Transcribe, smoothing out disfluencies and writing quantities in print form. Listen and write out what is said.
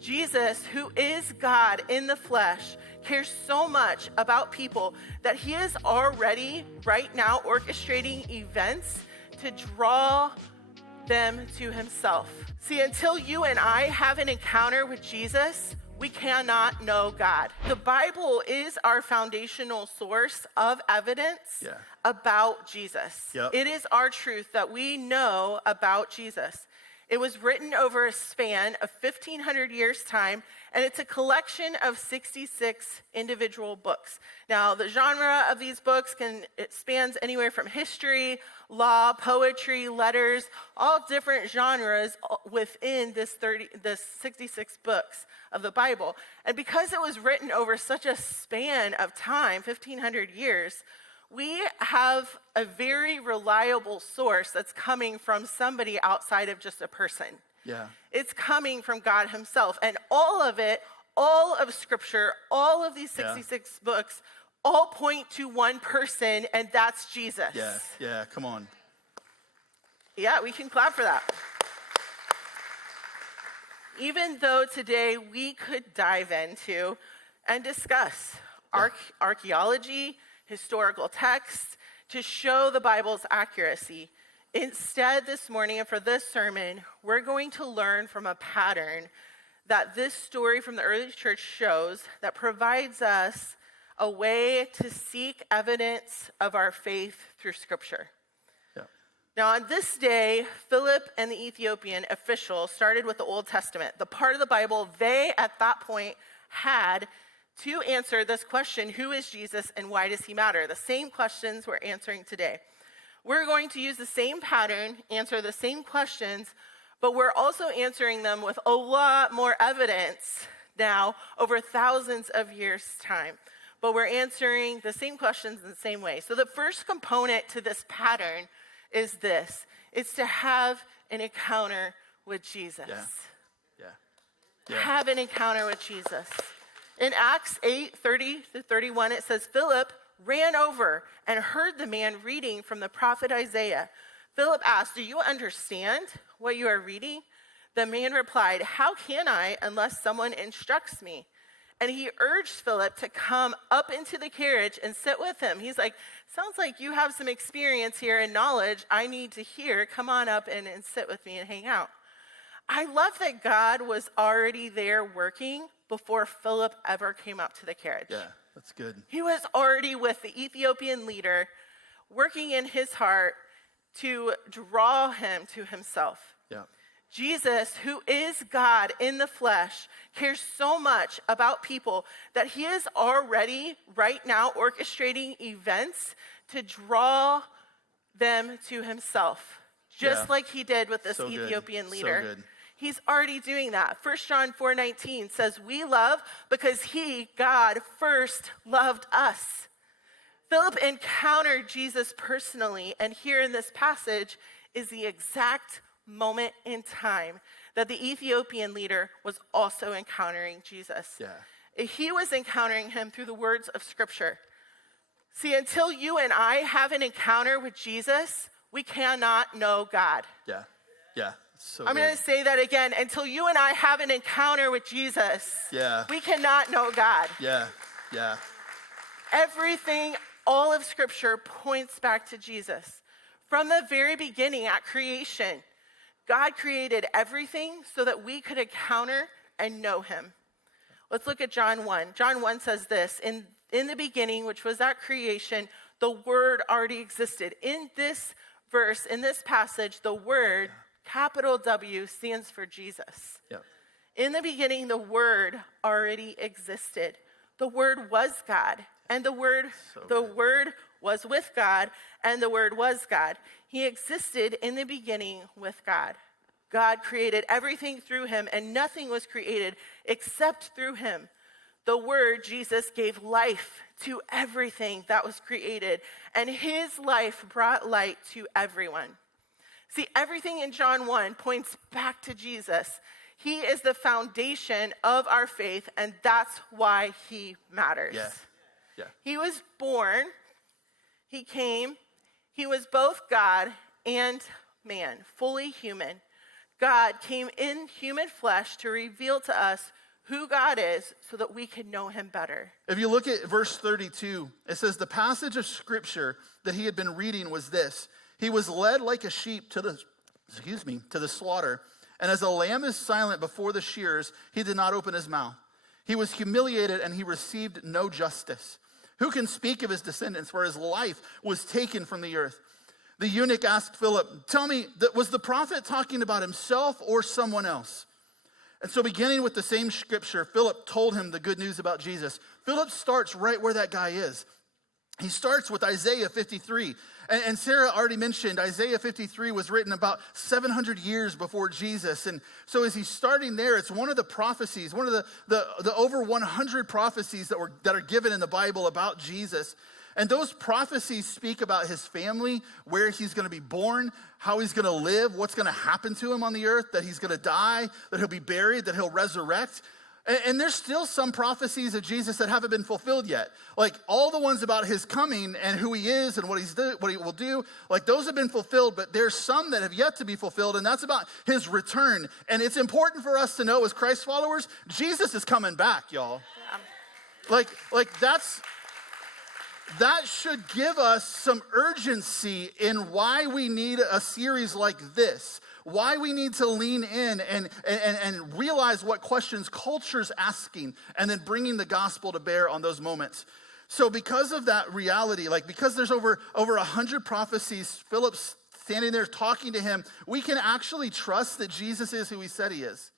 Jesus, who is God in the flesh, cares so much about people that he is already right now orchestrating events to draw them to himself. See, until you and I have an encounter with Jesus, we cannot know God. The Bible is our foundational source of evidence about Jesus. Yep. It is our truth that we know about Jesus. It was written over a span of 1,500 years' time, and it's a collection of 66 individual books. Now, the genre of these books it spans anywhere from history, law, poetry, letters, all different genres within this 66 books of the Bible. And because it was written over such a span of time, 1,500 years, we have a very reliable source that's coming from somebody outside of just a person. Yeah. It's coming from God himself. And all of it, all of Scripture, all of these 66 books, all point to one person, and that's Jesus. Yeah, come on. Yeah, we can clap for that. Even though today we could dive into and discuss archaeology, historical texts to show the Bible's accuracy. Instead, this morning and for this sermon, we're going to learn from a pattern that this story from the early church shows that provides us a way to seek evidence of our faith through Scripture. Yeah. Now, on this day, Philip and the Ethiopian official started with the Old Testament, the part of the Bible they, at that point, had to answer this question, who is Jesus and why does he matter? The same questions we're answering today. We're going to use the same pattern, answer the same questions, but we're also answering them with a lot more evidence now over thousands of years' time. But we're answering the same questions in the same way. So the first component to this pattern is this. It's to have an encounter with Jesus. Yeah. Have an encounter with Jesus. In Acts 8:30-31, it says, Philip ran over and heard the man reading from the prophet Isaiah. Philip asked, do you understand what you are reading? The man replied, how can I unless someone instructs me? And he urged Philip to come up into the carriage and sit with him. He's like, sounds like you have some experience here and knowledge I need to hear. Come on up and sit with me and hang out. I love that God was already there working before Philip ever came up to the carriage. Yeah, that's good. He was already with the Ethiopian leader, working in his heart to draw him to himself. Yeah. Jesus, who is God in the flesh, cares so much about people that he is already right now orchestrating events to draw them to himself, just like he did with this Ethiopian leader. So good. He's already doing that. 1 John 4:19 says, we love because he, God, first loved us. Philip encountered Jesus personally, and here in this passage is the exact moment in time that the Ethiopian leader was also encountering Jesus. Yeah. He was encountering him through the words of Scripture. See, until you and I have an encounter with Jesus, we cannot know God. Yeah. So I'm going to say that again. Until you and I have an encounter with Jesus, we cannot know God. Yeah. Everything, all of Scripture points back to Jesus. From the very beginning at creation, God created everything so that we could encounter and know him. Let's look at John 1. John 1 says this, in the beginning, which was at creation, the Word already existed. In this verse, in this passage, the Word, capital W, stands for Jesus. Yep. In the beginning, the Word already existed. The Word was God, and the Word was with God, and the Word was God. He existed in the beginning with God. God created everything through him, and nothing was created except through him. The Word, Jesus, gave life to everything that was created, and his life brought light to everyone. See, everything in John 1 points back to Jesus. He is the foundation of our faith, and that's why he matters. Yeah. He was born, he came, he was both God and man, fully human. God came in human flesh to reveal to us who God is so that we can know him better. If you look at verse 32, it says the passage of scripture that he had been reading was this. He was led like a sheep to the slaughter, and as a lamb is silent before the shearers, he did not open his mouth. He was humiliated and he received no justice. Who can speak of his descendants, for his life was taken from the earth? The eunuch asked Philip, tell me, was the prophet talking about himself or someone else? And so beginning with the same scripture, Philip told him the good news about Jesus. Philip starts right where that guy is. He starts with Isaiah 53. And Sarah already mentioned Isaiah 53 was written about 700 years before Jesus. And so as he's starting there, it's one of the prophecies, one of the over 100 prophecies that are given in the Bible about Jesus. And those prophecies speak about his family, where he's going to be born, how he's going to live, what's going to happen to him on the earth, that he's going to die, that he'll be buried, that he'll resurrect. And there's still some prophecies of Jesus that haven't been fulfilled yet. Like all the ones about his coming and who he is and what he will do, like those have been fulfilled, but there's some that have yet to be fulfilled, and that's about his return. And it's important for us to know as Christ followers, Jesus is coming back, y'all. That should give us some urgency in why we need a series like this, why we need to lean in and realize what questions culture's asking, and then bringing the gospel to bear on those moments. So because of that reality, because there's over 100 prophecies, Philip's standing there talking to him, we can actually trust that Jesus is who he said he is.